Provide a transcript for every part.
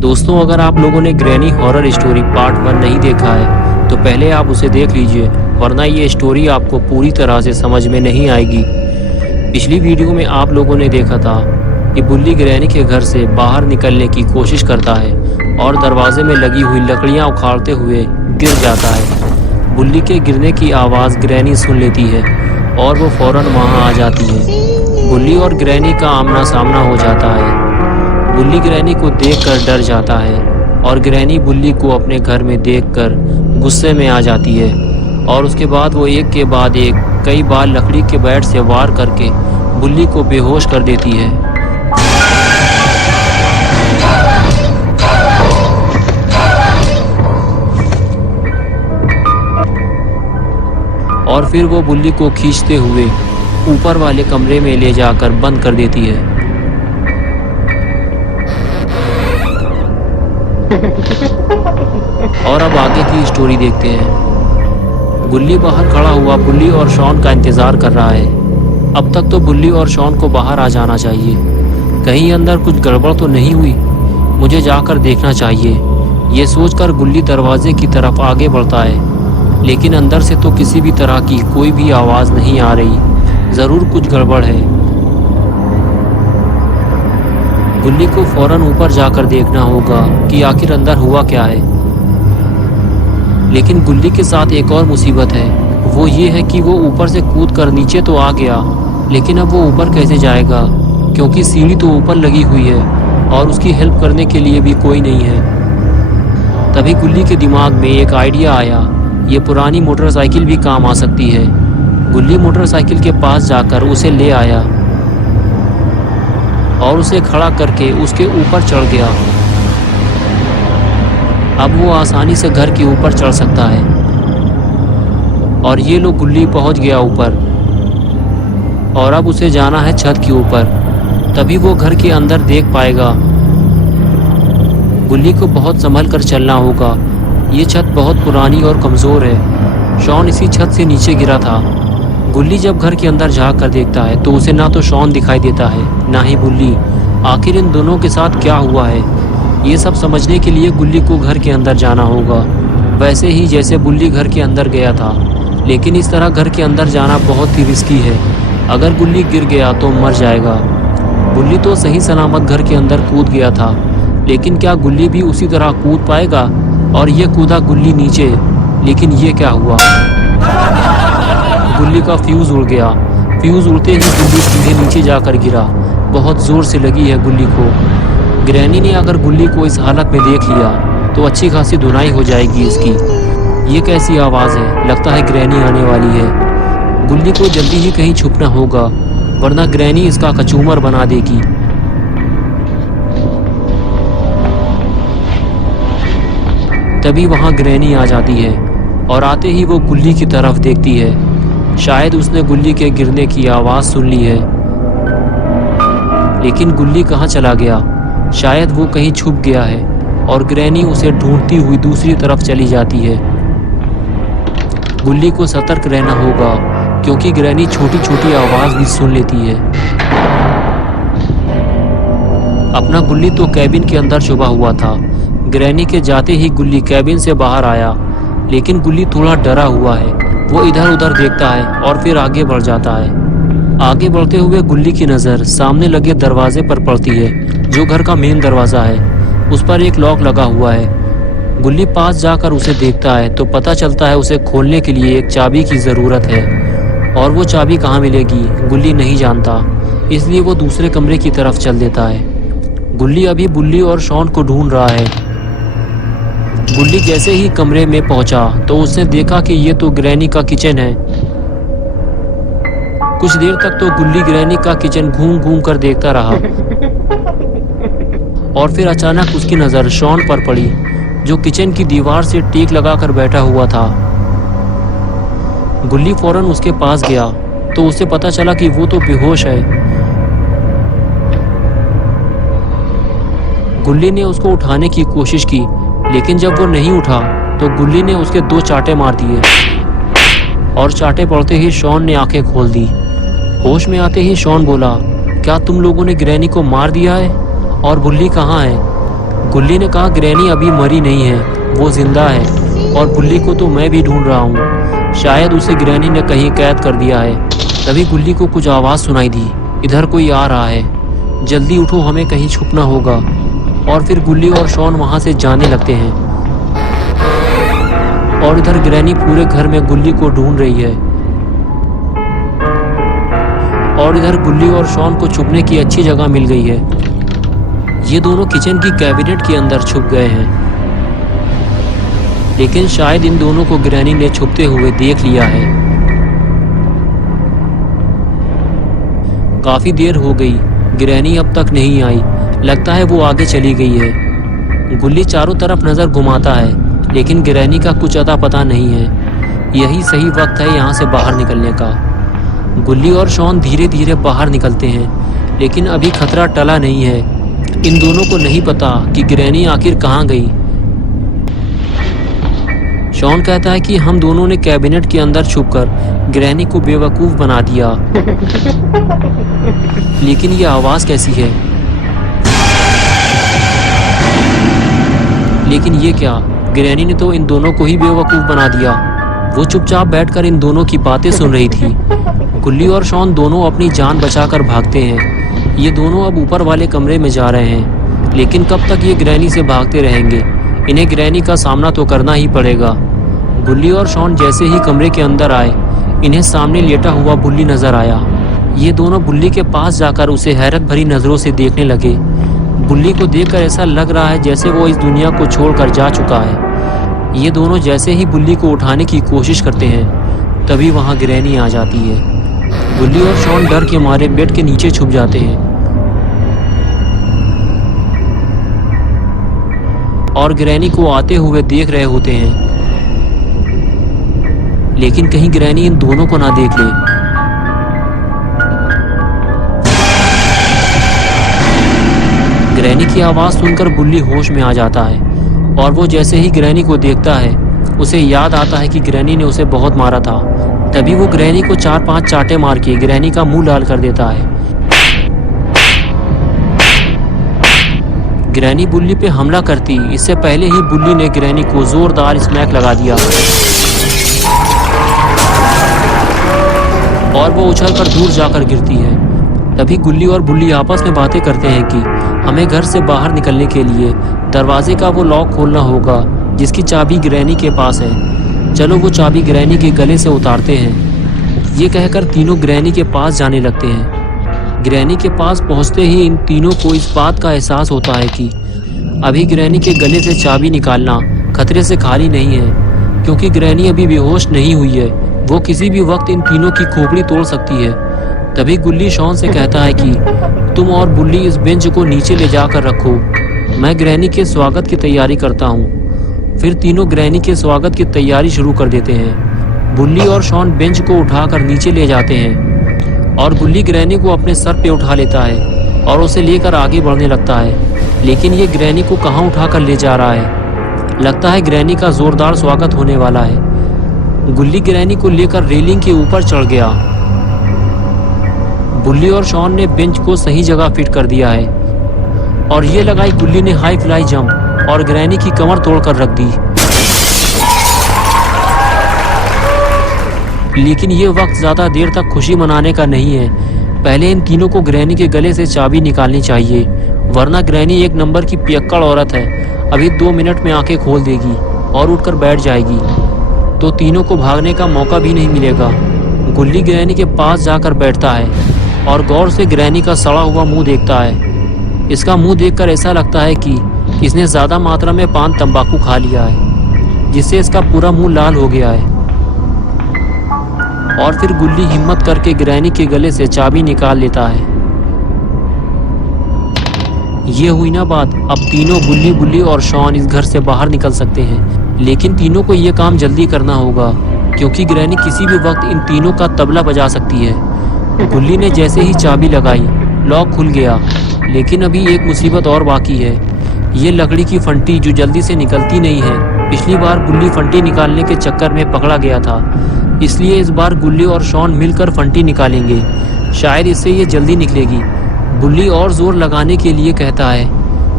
दोस्तों, अगर आप लोगों ने ग्रैनी हॉरर स्टोरी पार्ट 1 नहीं देखा है तो पहले आप उसे देख लीजिए, वरना ये स्टोरी आपको पूरी तरह से समझ में नहीं आएगी। पिछली वीडियो में आप लोगों ने देखा था कि बुल्ली ग्रैनी के घर से बाहर निकलने की कोशिश करता है और दरवाजे में लगी हुई लकड़ियां उखाड़ते हुए गिर जाता है। बुल्ली के गिरने की आवाज़ ग्रैनी सुन लेती है और वो फौरन वहां आ जाती है। बुल्ली और ग्रैनी का आमना सामना हो जाता है। बुल्ली ग्रैनी को देखकर डर जाता है और ग्रैनी बुल्ली को अपने घर में देखकर गुस्से में आ जाती है और उसके बाद वो एक के बाद एक कई बार लकड़ी के बैट से वार करके बुल्ली को बेहोश कर देती है। और फिर वो बुल्ली को खींचते हुए ऊपर वाले कमरे में ले जाकर बंद कर देती है। और अब आगे की स्टोरी देखते हैं। बुल्ली बाहर खड़ा हुआ बुल्ली और शॉन का इंतजार कर रहा है। अब तक तो बुल्ली और शॉन को बाहर आ जाना चाहिए। कहीं अंदर कुछ गड़बड़ तो नहीं हुई, मुझे जाकर देखना चाहिए। ये सोचकर बुल्ली दरवाजे की तरफ आगे बढ़ता है, लेकिन अंदर से तो किसी भी तरह की कोई भी आवाज़ नहीं आ रही। ज़रूर कुछ गड़बड़ है। बुल्ली को फौरन ऊपर जाकर देखना होगा कि आखिर अंदर हुआ क्या है। लेकिन बुल्ली के साथ एक और मुसीबत है, वो ये है कि वो ऊपर से कूद कर नीचे तो आ गया, लेकिन अब वो ऊपर कैसे जाएगा, क्योंकि सीढ़ी तो ऊपर लगी हुई है और उसकी हेल्प करने के लिए भी कोई नहीं है। तभी बुल्ली के दिमाग में एक आइडिया आया, ये पुरानी मोटरसाइकिल भी काम आ सकती है। बुल्ली मोटरसाइकिल के पास जाकर उसे ले आया और उसे खड़ा करके उसके ऊपर चढ़ गया। अब वो आसानी से घर के ऊपर चढ़ सकता है। और ये लो बुल्ली पहुंच गया ऊपर और अब उसे जाना है छत के ऊपर, तभी वो घर के अंदर देख पाएगा। बुल्ली को बहुत संभल कर चलना होगा, ये छत बहुत पुरानी और कमज़ोर है। शॉन इसी छत से नीचे गिरा था। बुल्ली जब घर के अंदर झाँक कर देखता है तो उसे ना तो शॉन दिखाई देता है ना ही बुल्ली। आखिर इन दोनों के साथ क्या हुआ है, ये सब समझने के लिए बुल्ली को घर के अंदर जाना होगा, वैसे ही जैसे बुल्ली घर के अंदर गया था। लेकिन इस तरह घर के अंदर जाना बहुत ही रिस्की है। अगर बुल्ली गिर गया तो मर जाएगा। बुल्ली तो सही सलामत घर के अंदर कूद गया था, लेकिन क्या गुल्ली भी उसी तरह कूद पाएगा? और ये कूदा गुल्ली नीचे, लेकिन ये क्या हुआ? गुल्ली का फ्यूज़ उड़ गया। फ्यूज़ उड़ते ही गुल्ली सीधे नीचे जाकर गिरा। बहुत ज़ोर से लगी है गुल्ली को। ग्रैनी ने अगर गुल्ली को इस हालत में देख लिया तो अच्छी खासी धुनाई हो जाएगी इसकी। ये कैसी आवाज़ है? लगता है ग्रैनी आने वाली है। गुल्ली को जल्दी ही कहीं छुपना होगा, वरना ग्रैनी इसका कचूमर बना देगी। तभी वहाँ ग्रैनी आ जाती है और आते ही वो गुल्ली की तरफ देखती है। शायद उसने गुल्ली के गिरने की आवाज़ सुन ली है, लेकिन गुल्ली कहाँ चला गया? शायद वो कहीं छुप गया है और ग्रैनी उसे ढूंढती हुई दूसरी तरफ चली जाती है। गुल्ली को सतर्क रहना होगा, क्योंकि ग्रैनी छोटी छोटी आवाज़ भी सुन लेती है। अपना गुल्ली तो कैबिन के अंदर छुपा हुआ था। ग्रैनी के जाते ही गुल्ली कैबिन से बाहर आया, लेकिन गुल्ली थोड़ा डरा हुआ है। वो इधर उधर देखता है और फिर आगे बढ़ जाता है। आगे बढ़ते हुए गुल्ली की नज़र सामने लगे दरवाजे पर पड़ती है, जो घर का मेन दरवाज़ा है। उस पर एक लॉक लगा हुआ है। गुल्ली पास जाकर उसे देखता है तो पता चलता है उसे खोलने के लिए एक चाबी की ज़रूरत है, और वो चाबी कहाँ मिलेगी गुल्ली नहीं जानता, इसलिए वो दूसरे कमरे की तरफ चल देता है। गुल्ली अभी बुल्ली और शॉन को ढूंढ रहा है। गुल्ली जैसे ही कमरे में पहुंचा तो उसने देखा कि ये तो ग्रैनी का किचन है। कुछ देर तक तो गुल्ली ग्रैनी का किचन घूम घूम कर देखता रहा, और फिर अचानक उसकी नज़र शॉन पर पड़ी, जो किचन की दीवार से टीक लगाकर बैठा हुआ था। गुल्ली फौरन उसके पास गया तो उसे पता चला कि वो तो बेहोश है। गुल्ली ने उसको उठाने की कोशिश की, लेकिन जब वो नहीं उठा तो गुल्ली ने उसके 2 चांटे मार दिए, और चांटे पड़ते ही शॉन ने आंखें खोल दी। होश में आते ही शॉन बोला, क्या तुम लोगों ने ग्रैनी को मार दिया है? और बुल्ली कहाँ है? गुल्ली ने कहा, ग्रैनी अभी मरी नहीं है, वो जिंदा है और बुल्ली को तो मैं भी ढूंढ रहा हूँ। शायद उसे ग्रैनी ने कहीं कैद कर दिया है। तभी गुल्ली को कुछ आवाज़ सुनाई दी, इधर कोई आ रहा है, जल्दी उठो, हमें कहीं छुपना होगा। और फिर गुल्ली और शॉन वहाँ से जाने लगते हैं और इधर ग्रैनी पूरे घर में गुल्ली को ढूंढ रही है। और इधर गुल्ली और शॉन को छुपने की अच्छी जगह मिल गई है। ये दोनों किचन की कैबिनेट के अंदर छुप गए हैं, लेकिन शायद इन दोनों को ग्रैनी ने छुपते हुए देख लिया है। काफी देर हो गई, ग्रैनी अब तक नहीं आई। लगता है वो आगे चली गई है। गुल्ली चारों तरफ नजर घुमाता है, लेकिन ग्रैनी का कुछ अता पता नहीं है। यही सही वक्त है यहाँ से बाहर निकलने का। गुल्ली और शॉन धीरे धीरे बाहर निकलते हैं, लेकिन अभी खतरा टला नहीं है। इन दोनों को नहीं पता कि ग्रैनी आखिर कहाँ गई। शॉन कहता है कि हम दोनों ने कैबिनेट के अंदर छुपकर ग्रैनी को बेवकूफ बना दिया। लेकिन ये आवाज कैसी है? लेकिन ये क्या? ग्रैनी ने तो इन दोनों को ही बेवकूफ बना दिया। वो चुपचाप बैठकर इन दोनों की बातें सुन रही थी। गुल्ली और शॉन दोनों अपनी जान बचाकर भागते हैं। ये दोनों अब ऊपर वाले कमरे में जा रहे हैं, लेकिन कब तक ये ग्रैनी से भागते रहेंगे? इन्हें ग्रैनी का सामना तो करना ही पड़ेगा। गुल्ली और शॉन जैसे ही कमरे के अंदर आए, इन्हें सामने लेटा हुआ बुल्ली नजर आया। ये दोनों बुल्ली के पास जाकर उसे हैरत भरी नजरों से देखने लगे। बुल्ली को देखकर ऐसा लग रहा है जैसे वो इस दुनिया को छोड़कर जा चुका है। ये दोनों जैसे ही बुल्ली को उठाने की कोशिश करते हैं, तभी वहां ग्रैनी आ जाती है। बुल्ली और शॉन डर के मारे बेड के नीचे छुप जाते हैं और ग्रैनी को आते हुए देख रहे होते हैं, लेकिन कहीं ग्रैनी इन दोनों को ना देख ले। ग्रैनी की आवाज सुनकर बुल्ली होश में आ जाता है और वो जैसे ही ग्रैनी को देखता है, उसे याद आता है कि ग्रैनी ने उसे बहुत मारा था। तभी वो ग्रैनी को 4-5 चाटे मार के ग्रैनी का मुंह लाल कर देता है। ग्रैनी बुल्ली पे हमला करती इससे पहले ही बुल्ली ने ग्रैनी को जोरदार स्मैक लगा दिया और वो उछलकर दूर जाकर गिरती है। तभी गुल्ली और बुल्ली आपस में बातें करते हैं कि हमें घर से बाहर निकलने के लिए दरवाजे का वो लॉक खोलना होगा जिसकी चाबी ग्रैनी के पास है। चलो वो चाबी ग्रैनी के गले से उतारते हैं। ये कहकर तीनों ग्रैनी के पास जाने लगते हैं। ग्रैनी के पास पहुंचते ही इन तीनों को इस बात का एहसास होता है कि अभी ग्रैनी के गले से चाबी निकालना खतरे से खाली नहीं है, क्योंकि ग्रैनी अभी बेहोश नहीं हुई है। वो किसी भी वक्त इन तीनों की खोपड़ी तोड़ सकती है। तभी गुल्ली शॉन से कहता है कि तुम और बुल्ली इस बेंच को नीचे ले जाकर रखो, मैं ग्रैनी के स्वागत की तैयारी करता हूँ। फिर तीनों ग्रैनी के स्वागत की तैयारी शुरू कर देते हैं। बुल्ली और शॉन बेंच को उठाकर नीचे ले जाते हैं और बुल्ली ग्रैनी को अपने सर पे उठा लेता है और उसे लेकर आगे बढ़ने लगता है। लेकिन ये ग्रैनी को कहाँ उठाकर ले जा रहा है? लगता है ग्रैनी का जोरदार स्वागत होने वाला है। गुल्ली ग्रैनी को लेकर रेलिंग के ऊपर चढ़ गया। बुल्ली और शॉन ने बेंच को सही जगह फिट कर दिया है और ये लगाई गुल्ली ने हाई फ्लाई जंप और ग्रैनी की कमर तोड़कर रख दी। लेकिन ये वक्त ज्यादा देर तक खुशी मनाने का नहीं है। पहले इन तीनों को ग्रैनी के गले से चाबी निकालनी चाहिए, वरना ग्रैनी एक नंबर की पियक्कड़ औरत है। अभी 2 मिनट में आंखें खोल देगी और उठकर बैठ जाएगी, तो तीनों को भागने का मौका भी नहीं मिलेगा। गुल्ली ग्रैनी के पास जाकर बैठता है और गौर से ग्रैनी का सड़ा हुआ मुंह देखता है। इसका मुंह देखकर ऐसा लगता है कि इसने ज्यादा मात्रा में पान तंबाकू खा लिया है, जिससे इसका पूरा मुंह लाल हो गया है। और फिर गुल्ली हिम्मत करके ग्रैनी के गले से चाबी निकाल लेता है। ये हुई ना बात। अब तीनों बुल्ली और शॉन इस घर से बाहर निकल सकते हैं, लेकिन तीनों को ये काम जल्दी करना होगा, क्योंकि ग्रैनी किसी भी वक्त इन तीनों का तबला बजा सकती है। गुल्ली ने जैसे ही चाबी लगाई, लॉक खुल गया। लेकिन अभी एक मुसीबत और बाकी है, ये लकड़ी की फंटी जो जल्दी से निकलती नहीं है। पिछली बार गुल्ली फंटी निकालने के चक्कर में पकड़ा गया था, इसलिए इस बार गुल्ली और शॉन मिलकर फंटी निकालेंगे। शायद इससे ये जल्दी निकलेगी। गुल्ली और जोर लगाने के लिए कहता है,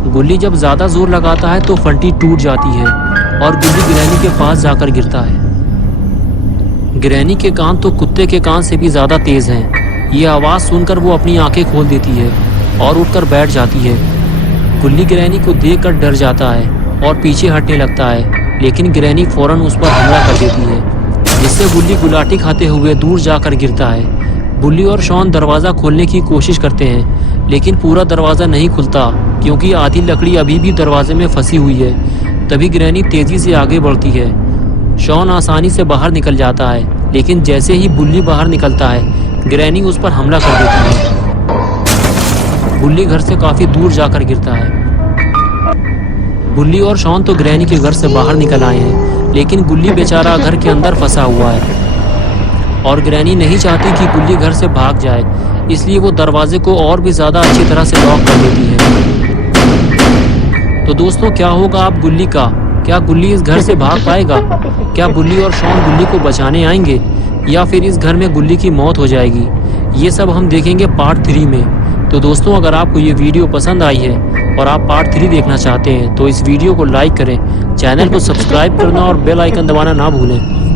गुल्ली जब ज़्यादा जोर लगाता है तो फंटी टूट जाती है और गुल्ली ग्रैनी के पास जाकर गिरता है। ग्रैनी के कान तो कुत्ते के कान से भी ज़्यादा तेज़ हैं। ये आवाज़ सुनकर वो अपनी आंखें खोल देती है और उठकर बैठ जाती है। गुल्ली ग्रैनी को देखकर डर जाता है और पीछे हटने लगता है, लेकिन ग्रैनी फ़ौरन उस पर हमला कर देती है, जिससे गुल्ली गुलाटी खाते हुए दूर जाकर गिरता है। बुल्ली और शॉन दरवाज़ा खोलने की कोशिश करते हैं, लेकिन पूरा दरवाज़ा नहीं खुलता क्योंकि आधी लकड़ी अभी भी दरवाजे में फंसी हुई है। तभी ग्रैनी तेज़ी से आगे बढ़ती है। शॉन आसानी से बाहर निकल जाता है, लेकिन जैसे ही बुल्ली बाहर निकलता है ग्रैनी उस पर हमला कर देती है। बुल्ली घर से काफ़ी दूर जाकर गिरता है। बुल्ली और शॉन तो ग्रैनी के घर से बाहर निकल आए हैं, लेकिन गुल्ली बेचारा घर के अंदर फंसा हुआ है और ग्रैनी नहीं चाहती कि गुल्ली घर से भाग जाए, इसलिए वो दरवाजे को और भी ज़्यादा अच्छी तरह से लॉक कर देती है। तो दोस्तों, क्या होगा अब गुल्ली का? क्या गुल्ली इस घर से भाग पाएगा? क्या बुल्ली और शॉन गुल्ली को बचाने आएंगे या फिर इस घर में गुल्ली की मौत हो जाएगी? ये सब हम देखेंगे पार्ट 3 में। तो दोस्तों, अगर आपको ये वीडियो पसंद आई है और आप पार्ट 3 देखना चाहते हैं तो इस वीडियो को लाइक करें, चैनल को सब्सक्राइब करना और बेल आइकन दबाना ना भूलें।